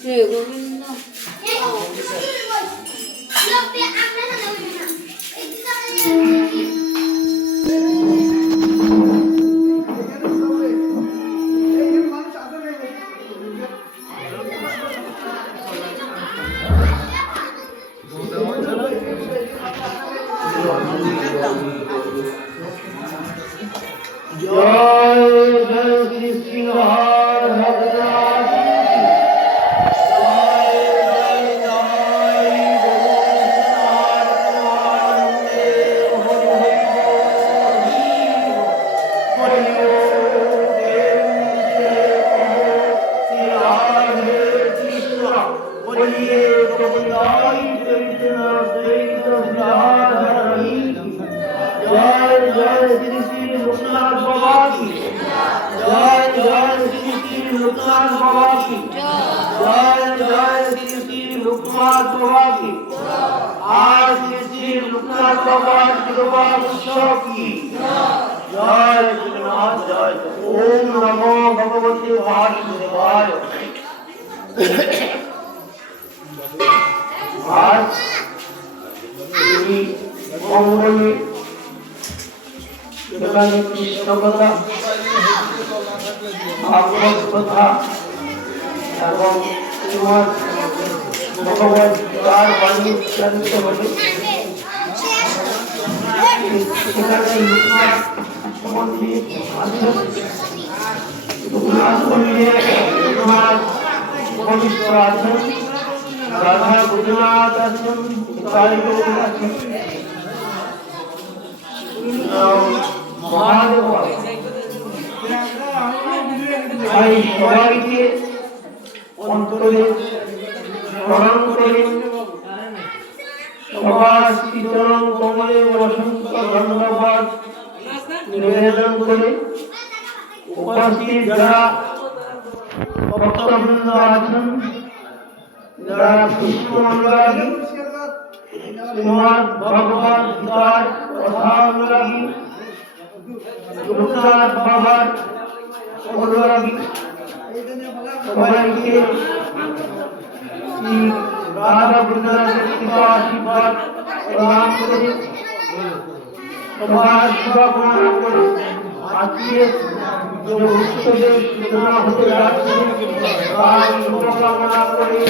শ্রী গোবিন্দ সবাইকে অন্তরে স্মরণ করে সবার শ্রীচরণ কমলে অসংখ্য ধন্যবাদ নিবেদন করে উপস্থিত যারা ভক্তবৃন্দ আছেন, যারা কৃষ্ণ অনুরাগী, শ্রীমদ্ ভগবদ গীতার কথা অনুরাগী, লোকনাথ বাবার অনুরাগী, সবাইকে শ্রী রাধা বৃন্দাবনের কৃপা আশীর্বাদ প্রদান করে সবার শুভকামনা করে আজকে যে উৎসবের সূচনা হতে যাচ্ছে তার শুভকামনা করে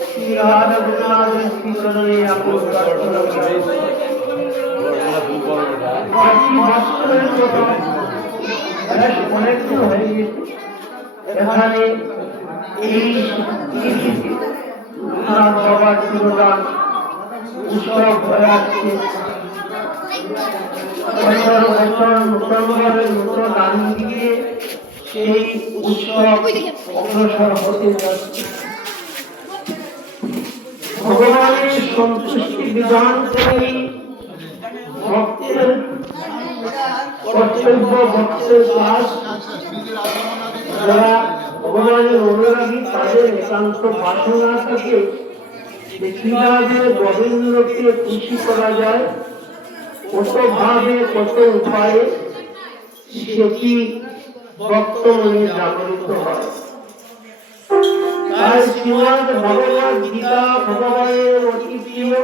শ্রী রাধা বৃন্দাবনের শ্রীচরণে আপন প্রার্থনা করে অনেক হয়ে গেছে এখানে এই বাবার চিরদান উৎসব হয়ে আসছে। বছর বছর নূতনভাবে নূতন আনন্দে সেই উৎসব অগ্রসর হতে যাচ্ছে। ভগবানের সন্তুষ্টি বিধান করেই ভক্তের কর্তব্য, ভক্তের কাজ। যারা ভগবানের অনুরাগী তাদের একান্ত বাসনা থাকে যে কিভাবে গোবিন্দকে খুশি করা যায়, কত ভাবে কত উপায়ে সেটি ভক্ত মনে জাগরিত হয়। তাই শ্রীমদ্ ভগবদ গীতা ভগবানের অতি প্রিয়,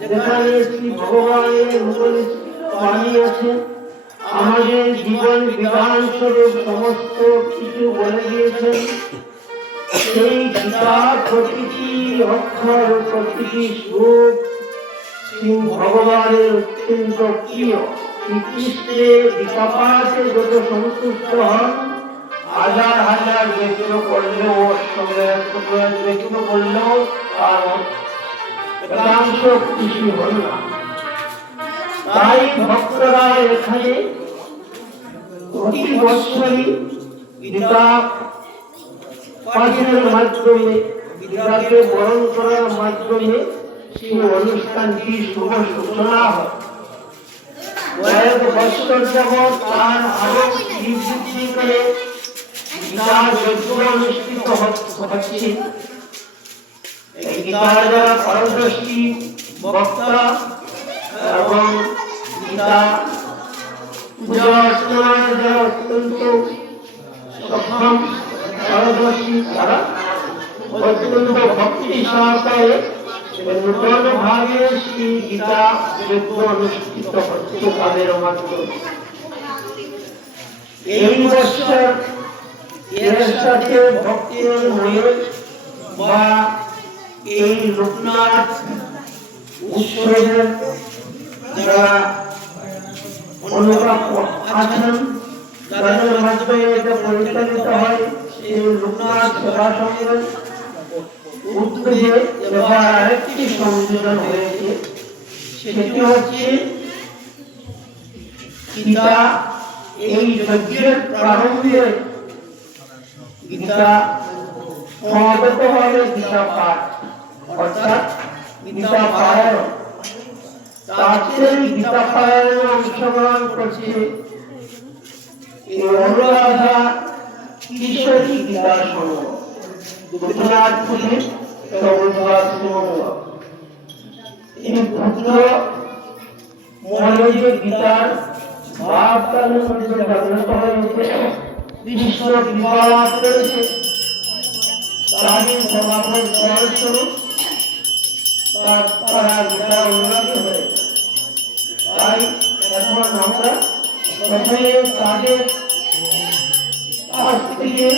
যেখানে শ্রী ভগবানের বাণী আছে, আমাদের জীবন বিধান স্বরূপ সমস্ত কিছু বলে দিয়েছেন। সেই গীতার প্রতিটি অক্ষর, প্রতিটি শ্লোক শ্রী ভগবানের অত্যন্ত প্রিয়। শ্রীকৃষ্ণের গীতা পাঠে যত সন্তুষ্ট হন, হাজার হাজার যজ্ঞ করলেও যজ্ঞ করলেও তার একাংশ খুশি হল না। তাই ভক্তরা এখানে প্রতি বছরই গীতা পাঠের মাধ্যমে, গীতাকে বরণ করার মাধ্যমে সেই অনুষ্ঠানটি শুভ সূচনা হয়। কয়েক বছর যাবৎ তার আরো বৃদ্ধি করে গীতার যজ্ঞ অনুষ্ঠিত হচ্ছে। এই গীতার যারা পারদর্শী বক্তা এবং গীতা পূজা অর্চনায় যারা অত্যন্ত সক্ষম পারদর্শী, তারা অত্যন্ত ভক্তি সহকারে নূতন ভাবে শ্রী গীতা যজ্ঞ অনুষ্ঠিত হচ্ছে তাদের মাধ্যমে। এই বছর এর সাথে ভক্তির মনে বা এই লোকনাথ উৎসবের যারা অনুভব আছেন তাদের মাধ্যমে এটা পরিচালিত হয়। এই লোকনাথ সেবা সংঘের উদ্যোগে এবার আরেকটি সংযোজন হয়েছে, সেটি হচ্ছে গীতা এই যজ্ঞের প্রারম্ভে গীতা সমাগত হবে গীতা পাঠ অর্থাৎ গীতা পারায়ণ। তাদের গীতা পারায়ণে অংশগ্রহণ করছে এই অনুরাধা কিশোরী গীতা সংঘ গুজরাটপুরের এই পুত্র মহারাজের গীতার ভাব তাদের মধ্যে জাগ্রত হয়েছে, কৃষ্ণ কৃপা লাভ করেছে, তাদের সমাপন ফলস্বরূপ তারা গীতা অনুরাগী হয়েছে। তাই এখন আমরা প্রথমে তাদের কাছ থেকে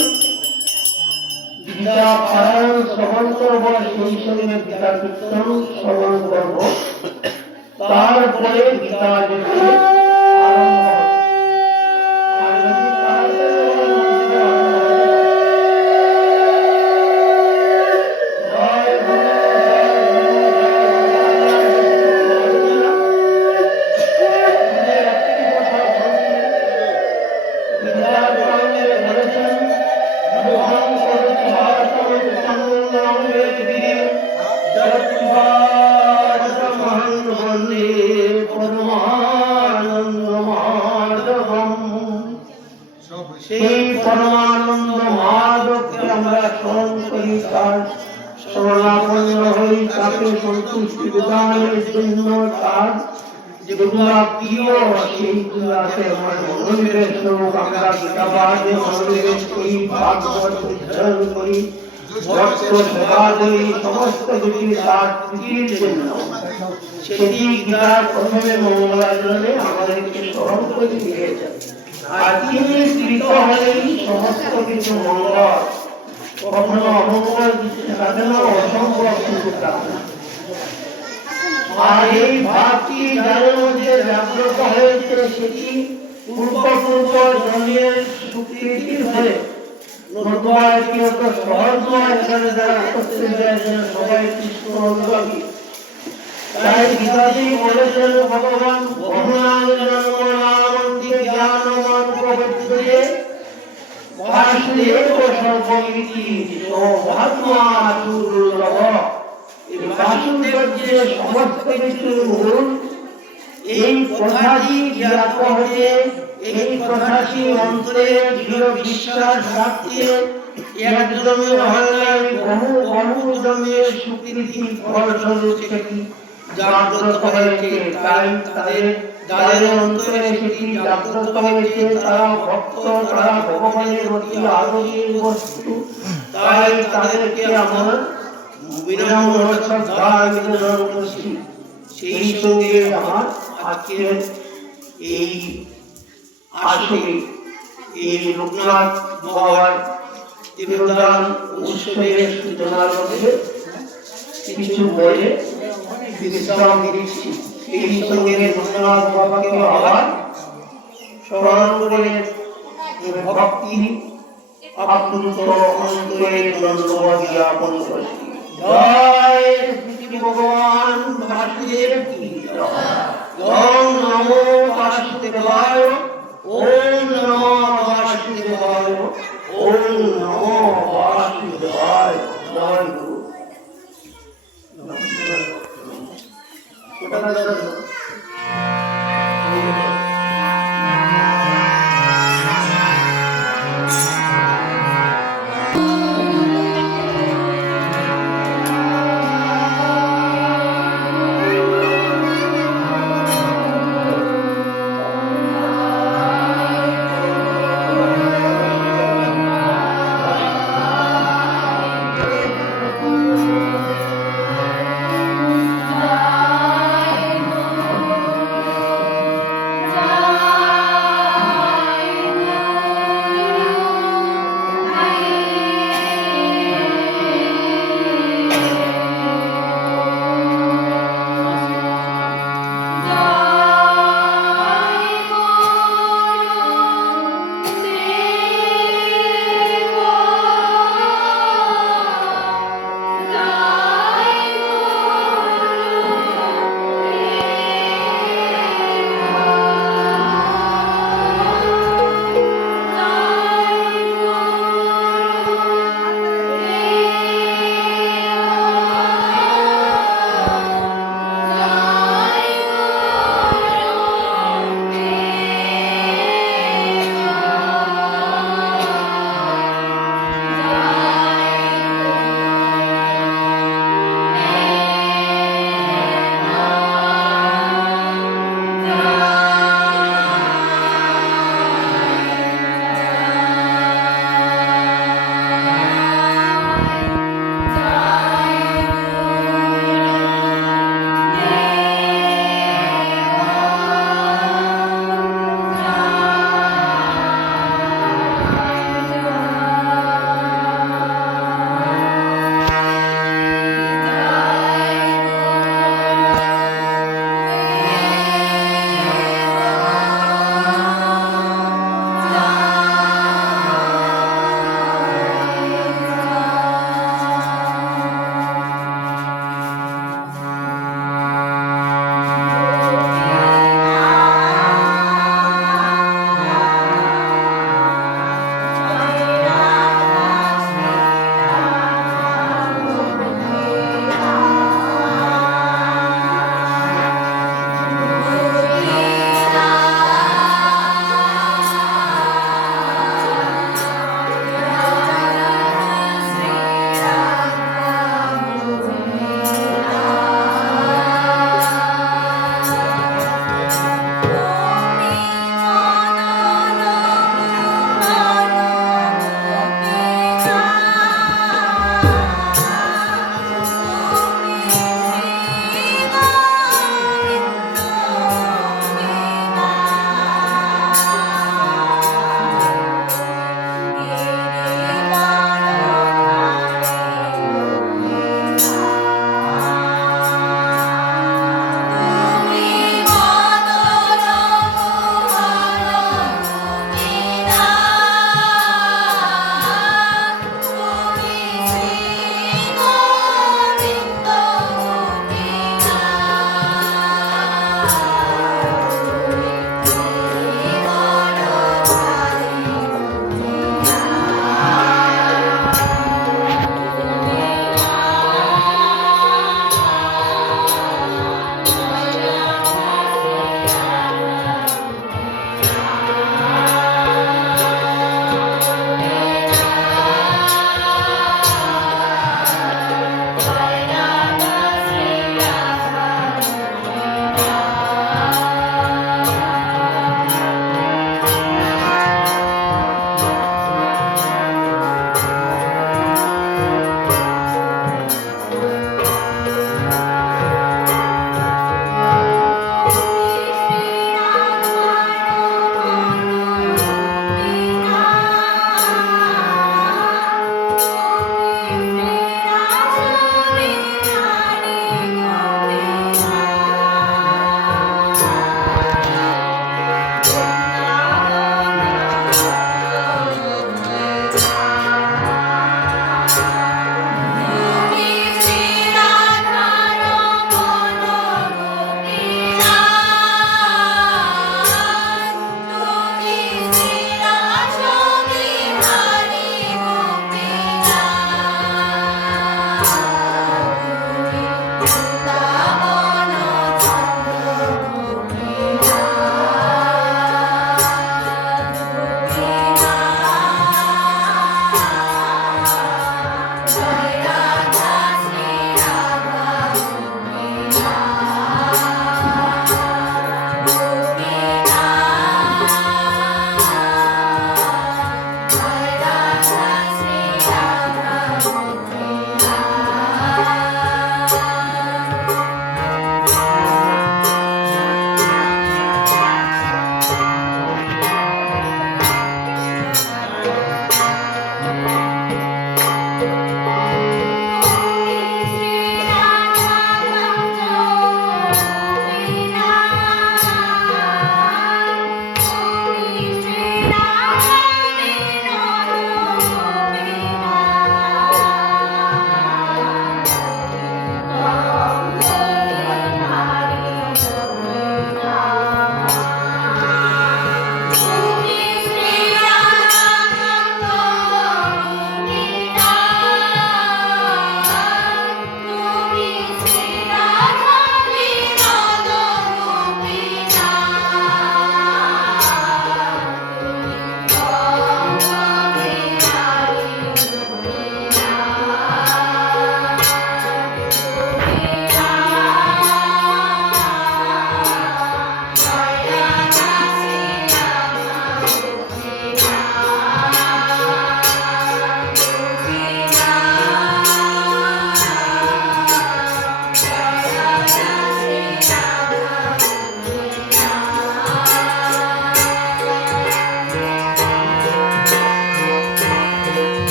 গীতা পারায়ণ শ্রবণ করব, সেই সঙ্গে গীতা কীর্তন শ্রবণ করব, তারপরে গীতা যজ্ঞ আরম্ভ হবে। সেই পরমানন্দ মাধবকে আমরা স্মরণ করি, তার শরণাপন্ন হই, তাকে সন্তুষ্টি প্রদানের জন্য তার যেগুলা প্রিয় সেইগুলাকে মনোনিবেশ স্বরূপ আমরা গীতাবাদে মনোনিবেশ করি, ভাগবত অধ্যয়ন করি, ভক্ত সেবা করি, সমস্ত কিছু তার প্রীতির জন্য। সেটি গীতার প্রথমে মঙ্গলাচরণে আমাদেরকে স্মরণ করে দিয়েছেন। আর তিনি কৃত হলেই সমস্ত কিছু মঙ্গল, কখনো অমঙ্গল কিছু থাকে না, অসম্ভব কিছু থাকে না। আর এই ভাবটি যাদের মধ্যে জাগ্রত হয়েছে সেটি পূর্ব জন্মের স্বীকৃতির হয়ে নতুবা এটি অত সহজ নয়। এখানে যারা উপস্থিত হয়েছেন সবাই কৃষ্ণ অনুরাগী। তাই গীতাতেই বলেছেন ভগবান বহুনাম জন্ম নামন্তি জ্ঞানমান প্রবুদ্ধে বাসুদেব সর্বমিতি সৌভাগ্যা দুর্লভ। এই বাসুদেব যে সমস্ত কিছুর মূল, এই কথাটি জ্ঞাত হতে, এই কথাটি অন্তরে দৃঢ় বিশ্বাস রাখতে এক জন্মে হয় নাই, বহু জন্মের স্বীকৃতি ফলস্বরূপ সেটি জাগ্রত হয়েছে। তাই যাদের অন্তরে সেটি জাগ্রত হয়েছে তারা ভক্ত, তারা ভগবানের অতি আদরের বস্তু। তাই তাদেরকে আমরা বিনম্র শ্রদ্ধা নিবেদন করছি। সেই সঙ্গে আমার আজকের এই আসলে এই লোকনাথ বাবার তিরোধান উৎসবের সূচনার মধ্যে কিছু বলে বিশ্রাম দিচ্ছি। এই সঙ্গে লোকনাথ বাবাকে আবার স্মরণ করে ভক্তি আপ্লুত অন্তরে ধন্যবাদ জ্ঞাপন করছি। জয় শ্রী ভগবান বাসুদেব কি জয়। ওম নমো বাসুদেবায়, ওম নমো বাসুদেবায়, ওম নমো বাসুদেবায়। জয় গুরু।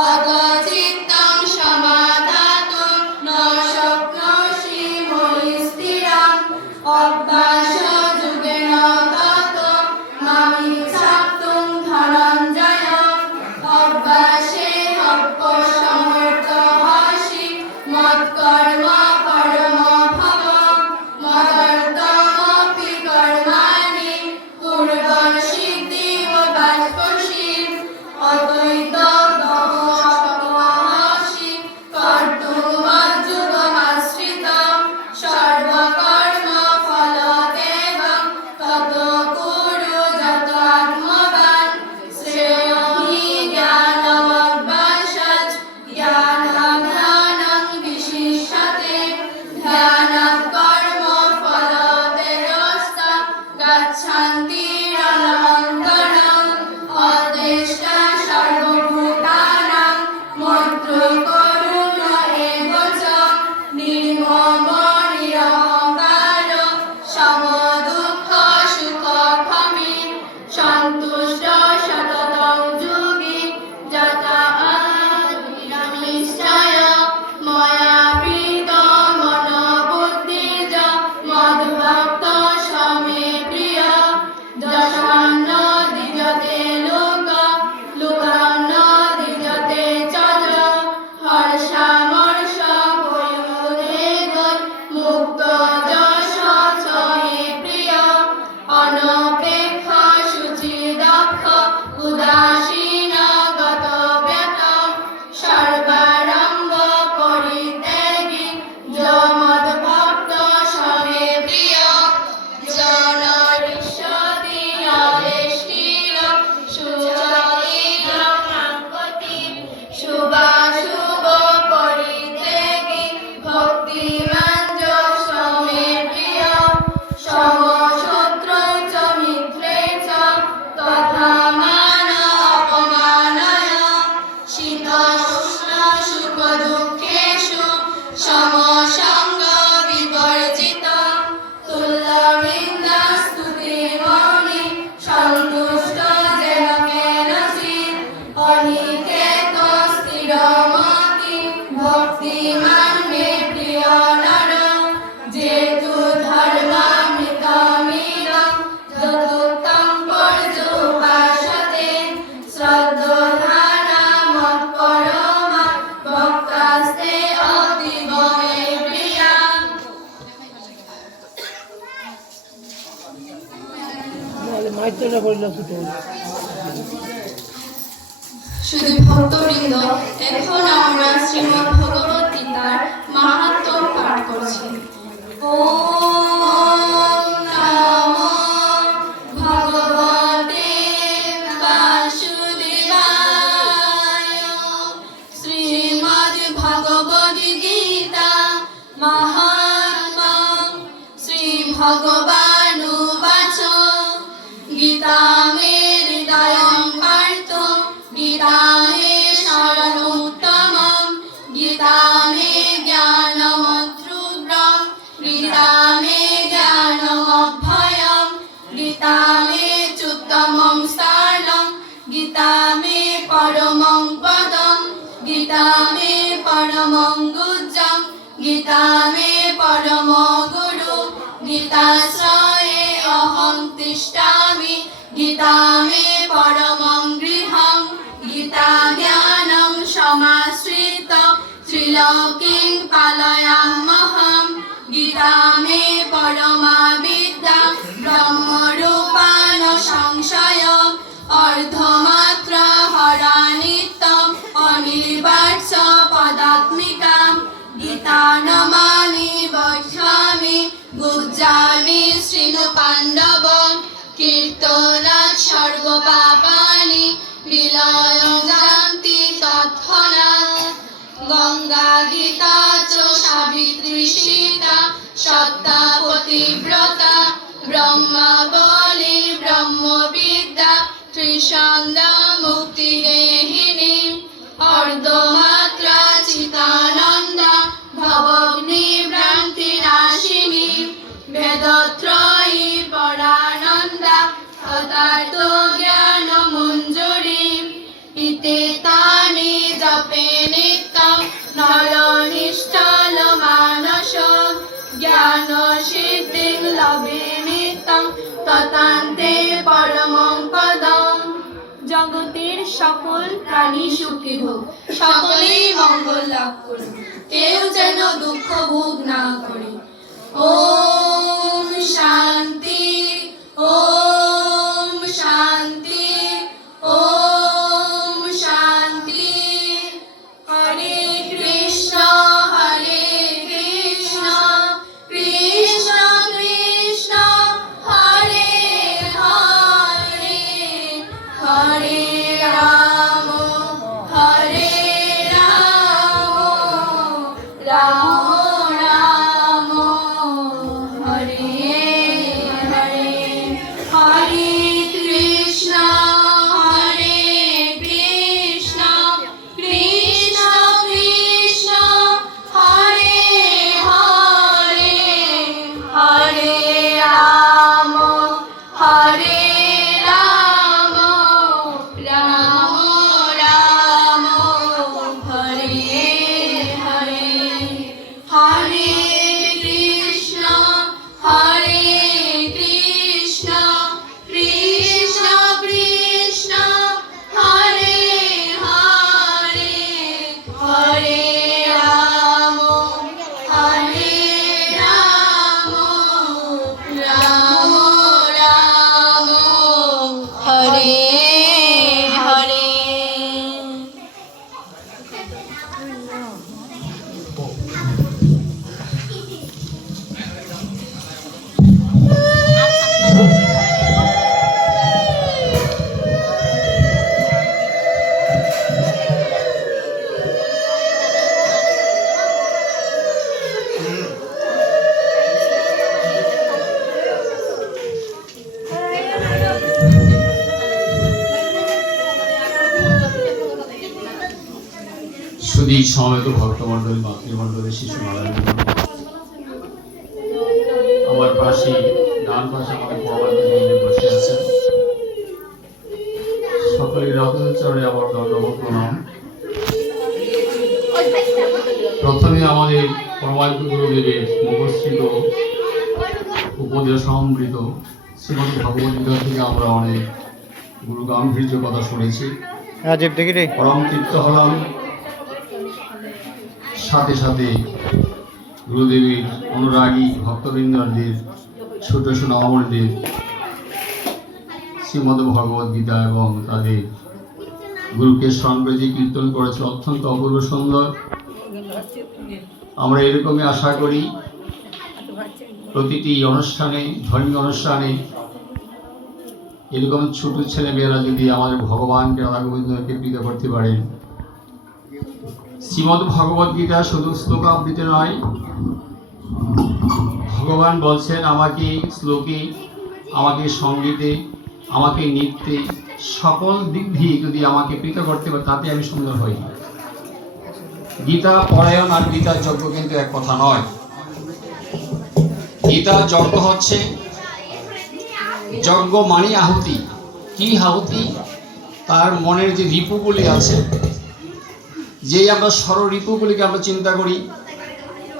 অতচিত্তং সমাধাতুং ন শক্নোষি ময়ি স্থিরং অভ্যাস যোগেন ততো মামিচ্ছাপ্তুং ধনঞ্জয় অভ্যাসে সমর্থহসি মৎকর্ম পরমো ভব মদর্থমপি কর্মাণি পূর্বং সিদ্ধিম বাষ্পসি অদ্বৈত দহসি কর্তুমজ্জুগমাশ্রিতং সর্বকর্ম ফলদেবং তত কুরু যত আত্মবান শ্রেয়ো হি জ্ঞানমভ্যাসাৎ জ্ঞানং ধ্যানং বিশিষ্যতে ধ্যানং কর্ম ফলতেরস্তা গচ্ছন্তি রণান্তরং অদ্বেষ্টা সর্বভূতানাং মৈত্রী করুণ এব চ নির্মম নিরহংকার সমদুঃখ সুখক্ষমী সন্তুষ্ট সততং যোগী যথা নিশ্চয় ময়া প্রীত মনোবুদ্ধিজ মদ্ভক্ত সমে প্রিয় যশান্ন দ্বিজতে লোক লোকান্ন দ্বিজতে চজ হর্ষামর্ষ পয়োধেগৈ মুক্ত যশ ছয়ে প্রিয় অনপেক্ষ শুচিদক্ষ উদাসীন গত ব্যত সর্বারম্ভ পরিত্যাগী যমদ্ভক্ত সবে প্রিয় জনরিষ্যতি নরেষ্টির সুচরির সাম্পতি শুভাশুভ পরিত্যাগী ভক্তিমান সবে প্রিয় সমশত্রু চ মিত্রে চ তথা মান অপমানায় শীতোষ্ণ সুখ দুঃখেষু সমসঙ্গ বিবর্জিত তুল্যবৃন্দা স্তুতি মৌনি সন্তুষ্ট যেন কেনচিৎ অনিকেত স্থিরমতি ভক্তিমান মে প্রিয় নর যেতু ধর্মামৃতমিদং যদুক্তং পর্যুপাসতে শ্রদ্ধধানা মৎপরমা ভক্তাস্তে অতীব মে প্রিয়া। শুধু ভক্তবৃন্দ, এখন আমরা শ্রীমদ্ ভগবত গীতার মাহাত্ম্য পাঠ করছি। ওম নমো ভগবতে বাসুদেবায়। শ্রীমদ্ ভগবদ গীতা মাহাত্ম্যম। শ্রী ভগবানুবাচ গীতা মে হৃদয়ং পার্থ গীতা মে শরণোত্তমম গীতা মে জ্ঞানমধ্রুব্রম গীতা মে জ্ঞানমভয়ম গীতা মে চুত্তমং স্থানম গীতা মে পরমং পদম গীতা মে পরমং গুজ্জম গীতা মে পরম গুরু গীতাশ্রয়ে অহং তিষ্ঠামি গীতা মে পরমং গৃহং গীতা জ্ঞানং সমাশ্রিত ত্রিলোকিং পালয়াম্যহম গীতা মে পরমা বিদ্যা ব্রহ্মরূপান সংশয় অর্ধমাত্র হরা নিত্যম অনির্বাচ্য পদাত্মিকাম গীতা নমামি বক্ষ্যামি গুজ্জামি শৃণু পাণ্ডব কীর্তনাৎ সর্বপাপানি বিলয়ঙ্গান্তি তৎক্ষণাৎ গঙ্গা গীতা চ সাবিত্রী সীতা সত্তা পতিব্রতা ব্রহ্মাবলী ব্রহ্মবিদ্যা ত্রিসন্ধ্যা মুক্তিগেহিনী অর্ধমাত্রা চিতানন্দা ভবগ্নি ভ্রান্তি নাশিনী বেদত্রয়ী পরানন্দা তথার্থ জ্ঞান মঞ্জুরি ইতে তানি জগতের সকল প্রাণী সুখী হোক, সকলেই মঙ্গল লাভ করুক, কেউ যেন দুঃখ ভোগ না করে। ওম শান্তি, ওম শান্তি, ওম শান্তি। হরে কৃষ্ণ, হরে কৃষ্ণ, কৃষ্ণ কৃষ্ণ হরে হরে, হরে রাম, হরে রাম, রাম রাম হরে হরে। হরে কৃষ্ণ, হরে কৃষ্ণ, কৃষ্ণ কৃষ্ণ হরে হরে, হরে রাম, হরে রাম, রাম রাম হরে হরে। হরে কৃষ্ণ, হরে কৃষ্ণ, কৃষ্ণ কৃষ্ণ হরে হরে, হরে রাম, হরে রাম, রাম রাম হরে হরে। সুধী সমবেত ভক্তমণ্ডলী, মাতৃমণ্ডলী, শিশু নারায়ণ, আমার পাশে ডান পাশে আমাদের পরমাত্মা বসে আছেন, সকলের রথচরণে আমার দণ্ডবত প্রণাম। প্রথমে আমাদের পরমাত্মা গুরুদেবের মুখস্থিত উপদেশ সমৃত শ্রীমদ্ ভগবদ্গীতা থেকে আমরা অনেক গুরু গাম্ভীর্য কথা শুনেছি, পরম তৃপ্ত হলাম। সাথে সাথে গুরুদেবের অনুরাগী ভক্তবৃন্দদের, ছোট সোনামণিদের শ্রীমদ্ ভগবদ গীতা এবং তাদের গুরুকে স্মরণ করে যে কীর্তন করেছে অত্যন্ত অপূর্ব সুন্দর। আমরা এরকমই আশা করি প্রতিটি অনুষ্ঠানে, ধর্মীয় অনুষ্ঠানে এরকম ছোট ছেলেমেয়েরা যদি আমাদের ভগবানকে রাধা গোবিন্দকে প্রীত করতে পারেন। শ্রীমদ্ ভগবদ গীতা শুধু শ্লোক আবৃত্তি নয়, ভগবান বলছেন আমাকে শ্লোকে, আমাকে সঙ্গীতে, আমাকে নৃত্যে, সকল দিক দিয়ে যদি আমাকে প্রীত করতে পারে তাতে আমি সুন্দর হই। গীতা পরায়ণ আর গীতার যজ্ঞ কিন্তু এক কথা নয়। গীতার যজ্ঞ হচ্ছে, যজ্ঞ মানে আহুতি। কি আহুতি? তার মনের যে রিপুগুলি আছে, যেই আমরা ষড়রিপুগুলিকে আমরা চিন্তা করি,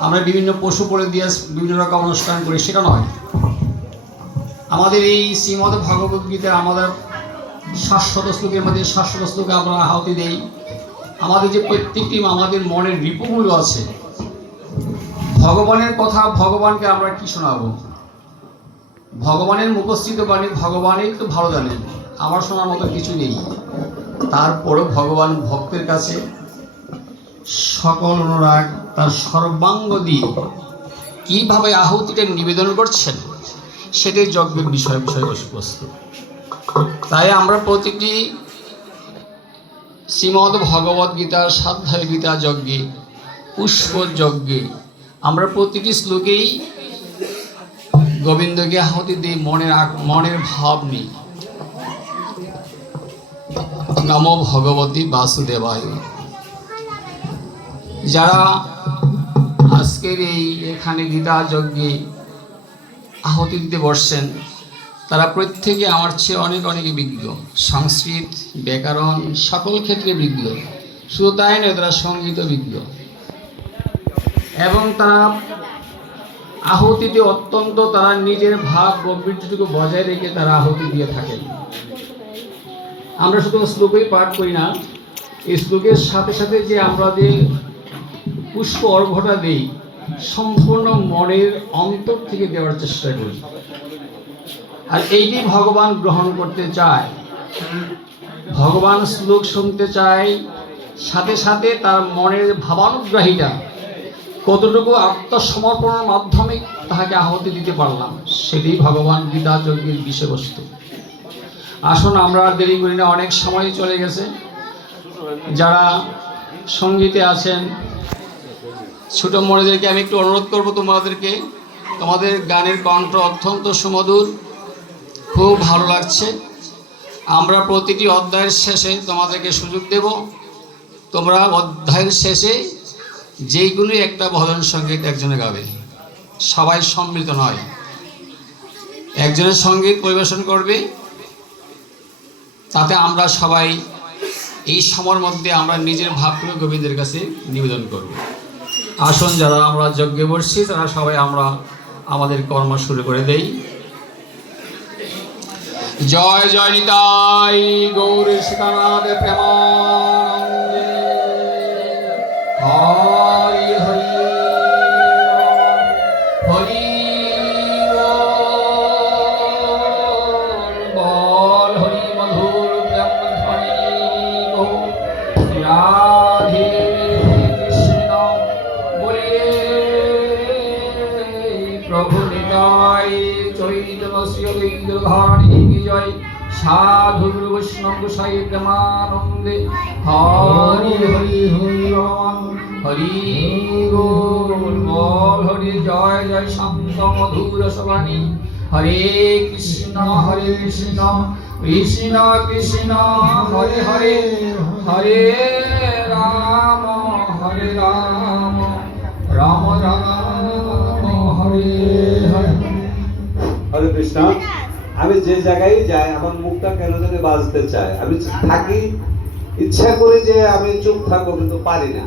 আমরা বিভিন্ন পশু বলি দিয়ে বিভিন্ন রকম অনুষ্ঠান করি, সেটা নয়। আমাদের এই শ্রীমদ্ ভগবদ গীতার আমাদের শাশ্বত শ্লোকের মধ্যে শাশ্বত শ্লোকে আমরা আহুতি দেই। আমাদের যে প্রত্যেকটি আমাদের মনের রিপুগুলো আছে, ভগবানের কথা, ভগবানকে আমরা কি শোনাবো? ভগবানের মুখস্থিত বাণী ভগবানই তো ভালো জানেন, আমার শোনার মতো কিছু নেই। তারপরও ভগবান ভক্তের কাছে সকল অনুরাগ তার সর্বাঙ্গ দিয়ে কীভাবে আহুতিটা নিবেদন করছেন সেটাই যজ্ঞের বিষয়বস্তু। তাই আমরা প্রতিটি শ্রীমদ্ ভগবদ গীতার সাধ্যায় গীতা যজ্ঞে, পুষ্প যজ্ঞে আমরা প্রতিটি শ্লোকেই গোবিন্দকে আহুতি দিই, মনের ভাব নিই। নমো ভগবতী বাসুদেবায়। যারা আজকের এখানে গীতা যজ্ঞে আহুতি দিতে বসছেন তারা প্রত্যেকে আমার চেয়ে অনেকে বিজ্ঞ, সংস্কৃত, ব্যাকরণ সকল ক্ষেত্রে বিজ্ঞ। শুধু তাই নয়, তারা সঙ্গীত বিজ্ঞ এবং তারা আহুতিতে অত্যন্ত তারা নিজের ভাব গম্ভীর্যটুকু বজায় রেখে তারা আহুতি দিয়ে থাকেন। আমরা শুধু শ্লোকই পাঠ করি না, এই শ্লোকের সাথে সাথে যে আমরা যে পুষ্প অর্ঘ্যটা দেই সম্পূর্ণ মনের অন্তর থেকে দেওয়ার চেষ্টা করি। আর এইটি ভগবান গ্রহণ করতে চায়, ভগবান শ্লোক শুনতে চায়, সাথে সাথে তার মনের ভাবানুগ্রাহীটা কতটুকু আত্মসমর্পণের মাধ্যমে তাহাকে আহুতি দিতে পারলাম, সেটি ভগবান গীতা যজ্ঞের বিষয়বস্তু। আসুন আমরা আর দেরি করি না, অনেক সময় চলে গেছে। যারা সঙ্গীতে আছেন ছোট মনেদেরকে আমি একটু অনুরোধ করব, তোমাদের গানের কণ্ঠ অত্যন্ত সুমধুর, খুব ভালো লাগছে। আমরা প্রতিটি অধ্যায়ের শেষে তোমাদেরকে সুযোগ দেব, তোমরা অধ্যায়ের শেষে যেইগুলো একটা ভজন সঙ্গীত একজনে গাবে, সবাই সম্মিলিত নয়, একজনের সঙ্গীত পরিবেশন করবে। তাতে আমরা সবাই এই সময়ের মধ্যে আমরা নিজের ভাবগুলো গোবিন্দের কাছে নিবেদন করব। আসুন যারা আমরা যজ্ঞে বসছি তারা সবাই আমরা আমাদের কর্ম শুরু করে দেই। জয় জয় নিতাই গৌর সীতানাথ প্রেমানন্দে। হরি হরি হরি বল, হরি মধুর ব্রহ্মধ্বনি গো। রাধে কৃষ্ণ বলে প্রভু নিতাই চৈতন্য শ্রী অরবিন্দ ধারী কি জয়। সাধু গুরু বৈষ্ণব গোসাই প্রেমানন্দে। হরি হরি হরি রাম হরি বল বল, হরি জয় জয় শান্ত মধুর সবানী। হরে কৃষ্ণ কৃষ্ণ কৃষ্ণ হরে হরে, হরে রাম রাম রাম হরে হরে। হরে কৃষ্ণ। আমি যে জায়গায় যাই আমার মুখটা কেন জানি বাজতে চায়, আমি থাকি ইচ্ছা করি যে আমি চুপ থাকবো কিন্তু পারি না।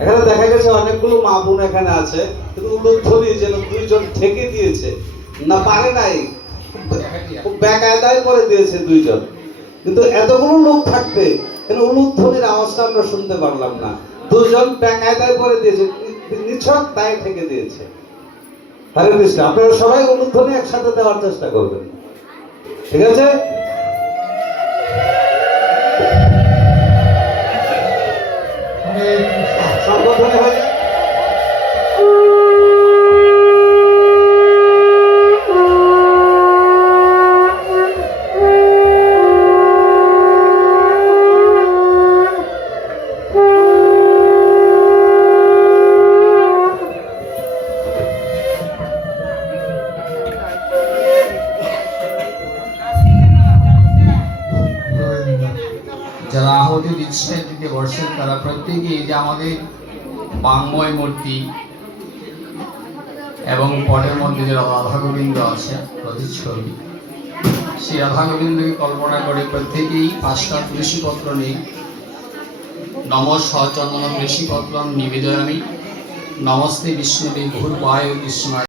এখানে দেখা গেছে অনেকগুলো মা বোন এখানে আছে, কিন্তু উলুধ্বনি যেন দুইজন ঠেকে দিয়েছে, না পারে নাই, খুব বেকায়দায় করে দিয়েছে দুইজন। কিন্তু এতগুলো লোক থাকতে কেন উলুধ্বনির আওয়াজটা আমরা শুনতে পারলাম না, দুইজন বেকায়দায় করে দিয়েছে, নিছক তাই ঠেকে দিয়েছে। হরে কৃষ্ণ। আপনারা সবাই উলুধ্বনি একসাথে দেওয়ার চেষ্টা করবেন, ঠিক আছে? সম্বোধনে হয়ে যায়। যারা আহুতি দিচ্ছেন দিতে বসছেন তারা প্রত্যেকেই যে আমাদের বাংময় মূর্তি এবং পটের মধ্যে যে রাধা গোবিন্দ আছে প্রতিচ্ছবি, সেই রাধা গোবিন্দকে কল্পনা করে প্রত্যেকেই 5টা তুলসীপত্র নেই। নম সচন্দনম ঋষিপত্রম নিবেদয়ামি, নমস্তে বিষ্ণুদেব ভূর্বায় কৃষ্ণায়।